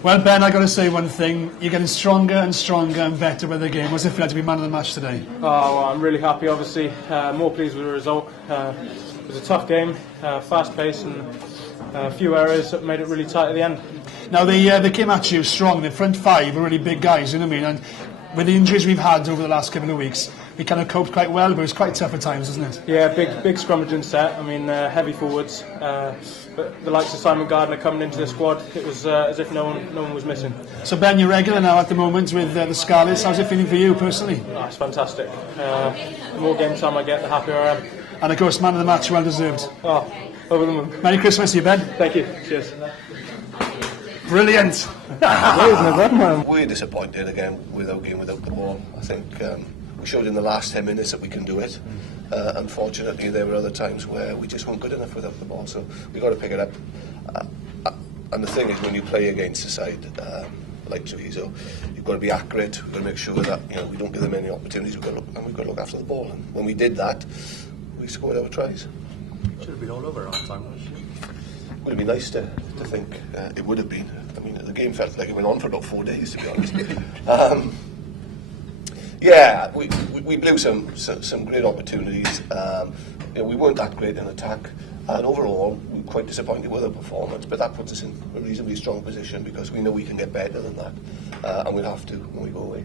Well, Ben, I got to say one thing. You're getting stronger and stronger and better with the game. What's it feel like to be man of the match today? Oh, well, I'm really happy, obviously. More pleased with the result. It was a tough game, fast pace, and a few errors that made it really tight at the end. Now, they came at you strong. The front five are really big guys, you know what I mean? And with the injuries we've had over the last couple of weeks, we kind of coped quite well, but it was quite tough at times, isn't it? Yeah, big scrummaging set. I mean, heavy forwards. But the likes of Simon Gardner coming into the squad, it was as if no one was missing. So Ben, you're regular now at the moment with the Scarlets. How's it feeling for you personally? Oh, it's fantastic. The more game time I get, the happier I am. And of course, man of the match, well deserved. Oh, over the moon. Merry Christmas to you, Ben. Thank you. Cheers. Brilliant. We're disappointed again with our game without the ball. I think we showed in the last 10 minutes that we can do it. Unfortunately, there were other times where we just weren't good enough without the ball, so we've got to pick it up. And the thing is, when you play against a side like Treviso, you've got to be accurate. We've got to make sure that we don't give them any opportunities. We've got to look after the ball. And when we did that, we scored our tries. Should have been all over half time. Would have been nice to think it would have been. I mean, the game felt like it went on for about 4 days, to be honest. Yeah, we blew some great opportunities. We weren't that great in attack, and overall we were quite disappointed with our performance. But that puts us in a reasonably strong position because we know we can get better than that, and we'll have to when we go away.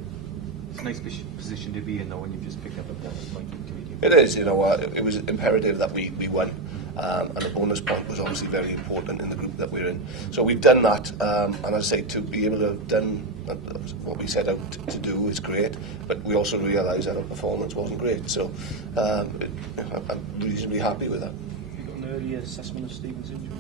It's a nice position to be in, though, when you've just picked up a point. It is, it was imperative that we won, and the bonus point was obviously very important in the group that we're in. So we've done that, and as I say, to be able to have done what we set out to do is great, but we also realise that our performance wasn't great, so I'm reasonably happy with that. Have you got an early assessment of Stephen's injury?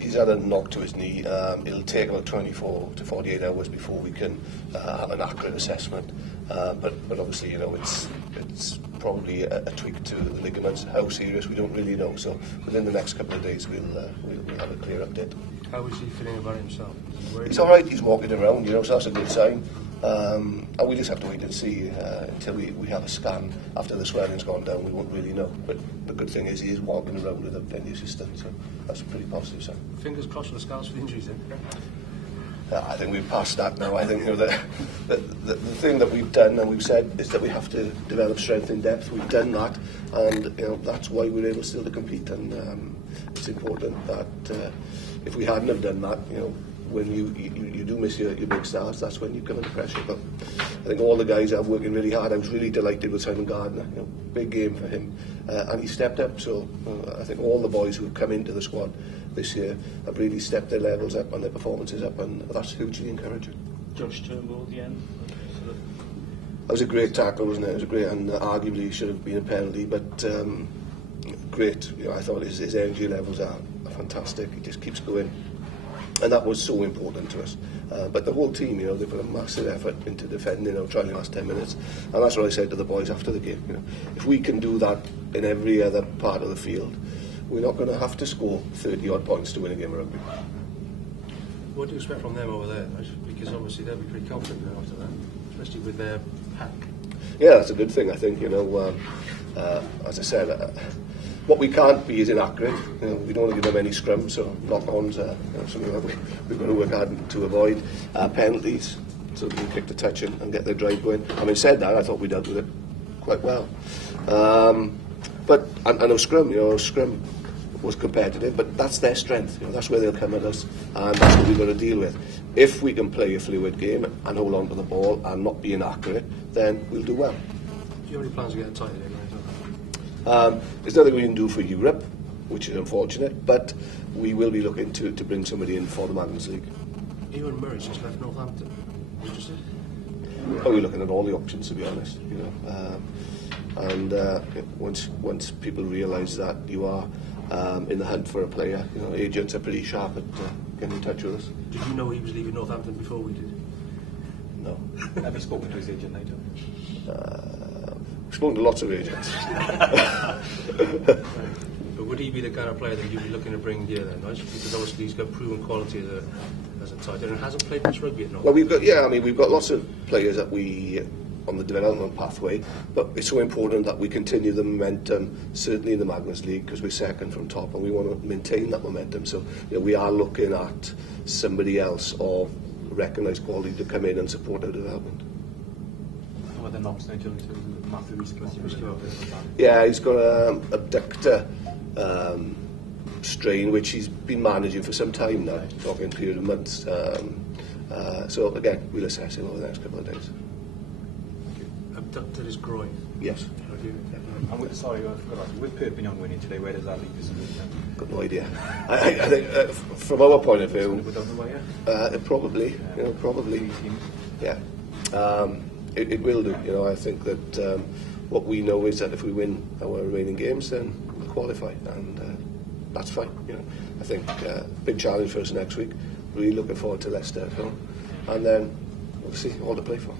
He's had a knock to his knee. It'll take about 24 to 48 hours before we can have an accurate assessment. But obviously, it's probably a tweak to the ligaments. How serious, we don't really know. So within the next couple of days, we'll have a clear update. How is he feeling about himself? He's all right. He's walking around, so that's a good sign. And we just have to wait and see until we have a scan. After the swelling's gone down, we won't really know. But the good thing is he is walking around with any assistance, so that's a pretty positive sign. Fingers crossed for the scars for the injuries, then. I think we've passed that now. I think the thing that we've done and we've said is that we have to develop strength in depth. We've done that, and that's why we're able still to compete. And it's important that if we hadn't have done that, when you do miss your big stars, that's when you come under pressure. But I think all the guys are working really hard. I was really delighted with Simon Gardner. Big game for him, and he stepped up. So I think all the boys who have come into the squad this year have really stepped their levels up and their performances up, and that's hugely encouraging. Josh Turnbull at the end. That was a great tackle, wasn't it? It was a great, and arguably should have been a penalty, but great. I thought his energy levels are fantastic. He just keeps going. And that was so important to us. But the whole team, they put a massive effort into defending, trying the last 10 minutes. And that's what I said to the boys after the game. If we can do that in every other part of the field, we're not going to have to score 30-odd points to win a game of rugby. What do you expect from them over there? Because obviously they'll be pretty confident now after that, especially with their pack. Yeah, that's a good thing, I think. As I said, what we can't be is inaccurate. We don't want to give them any scrums, so knock-ons are something that we've got to work hard to avoid. Penalties, so we can kick the touch and get their drive going. Having said that, I thought we dealt with it quite well. But I know scrum was competitive, but that's their strength. That's where they'll come at us, and that's what we've got to deal with. If we can play a fluid game and hold on to the ball and not be inaccurate, then we'll do well. Do you have any plans to get a title again? There's nothing we can do for Europe, which is unfortunate, but we will be looking to bring somebody in for the Magnus League. Ewan Murray's just left Northampton. Interested? Well, we're looking at all the options, to be honest. And once people realise that you are in the hunt for a player, agents are pretty sharp at getting in touch with us. Did you know he was leaving Northampton before we did? No. Have you spoken to his agent later? We've spoken to lots of agents. But would he be the kind of player that you'd be looking to bring here then, right? Because obviously he's got proven quality as a tight end and hasn't played much rugby at North. Well, we've got lots of players that we on the development pathway, but it's so important that we continue the momentum, certainly in the Magnus League, because we're second from top and we want to maintain that momentum. So we are looking at somebody else of recognised quality to come in and support our development. How are the knocks, Nigel, in terms of Matthew Rees? Yeah, he's got an abductor strain which he's been managing for some time now, talking a period of months. So again, we'll assess him over the next couple of days. Abducted his groin. Yes. And with, sorry, I forgot, with Perpignan winning today, where does that leave us? Got no idea. I think from our point of view, Without the wire? probably, probably, yeah. It will do. I think that what we know is that if we win our remaining games, then we'll qualify, and that's fine. I think big challenge for us next week. Really looking forward to Leicester at home, and then obviously all to play for.